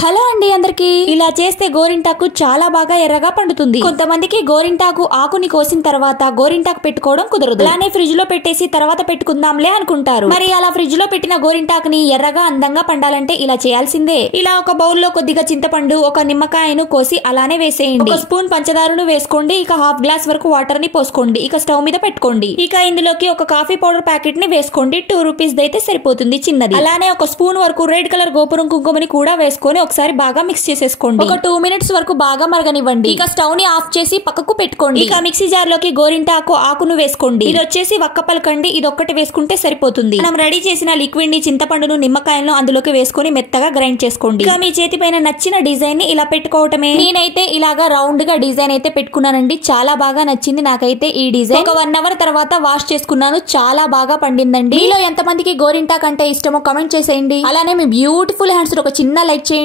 Hello అండి అందరికి ఇలా చేస్తే గోరింటాకు చాలా బాగా ఎర్రగా పండుతుంది. కొంతమందికి గోరింటాకు ఆకుని కోసిన తర్వాత గోరింటాకు పెట్టుకోవడం కుదరదు. అలానే ఫ్రిడ్జ్ లో పెట్టేసి తర్వాత పెట్టుకుందాంలే అనుకుంటారు. మరి అలా ఫ్రిడ్జ్ లో పెట్టిన గోరింటాకుని ఎర్రగా అందంగా పండాలంటే ఇలా చేయాల్సిందే. ఇలా ఒక బౌల్లో కొద్దిగా చింతపండు, ఒక నిమ్మకాయను కోసి అలానే వేసేయండి. ఒక స్పూన్ పంచదారను వేసుకోండి. ఇక హాఫ్ గ్లాస్ వరకు వాటర్ ని పోసుకోండి. ఇక స్టవ్ మీద పెట్టుకోండి. ఇక ఇందులోకి ఒక కాఫీ పౌడర్ ప్యాకెట్ ని వేసుకోండి. 2 రూపీస్ అయితే సరిపోతుంది, చిన్నది. అలానే ఒక స్పూన్ వరకు రెడ్ కలర్ గోపురం కుంకుమని కూడా వేసుకొని ఒకసారి బాగా మిక్స్ చేసేసుకోండి. ఒక 2 మినిట్స్ వరకు బాగా మరగనివ్వండి. ఇక స్టవ్ ని ఆఫ్ చేసి పక్కకు పెట్టుకోండి. ఇక మిక్సీ జార్ లోకి గోరింటాకు ఆకును వేసుకోండి. ఇది వచ్చేసి వక్క పలకండి. ఇది ఒక్కటి వేసుకుంటే సరిపోతుంది. మనం రెడీ చేసిన లిక్విడ్ ని, చింతపండును, నిమ్మకాయలను అందులోకి వేసుకొని మెత్తగా గ్రైండ్ చేసుకోండి. ఇక మీ చేతి పైన నచ్చిన డిజైన్ ని ఇలా పెట్టుకోవటమే. నేనైతే ఇలాగా రౌండ్ గా డిజైన్ అయితే పెట్టుకున్నానండి. చాలా బాగా నచ్చింది నాకైతే ఈ డిజైన్. ఒక 1 అవర్ తర్వాత వాష్ చేసుకున్నాను. చాలా బాగా పండిందండి. మీలో ఎంతమందికి గోరింటాకు అంటే ఇష్టమో కామెంట్ చేసేయండి. అలానే మీ బ్యూటిఫుల్ హ్యాండ్స్ ఒక చిన్న లైక్ చేయండి.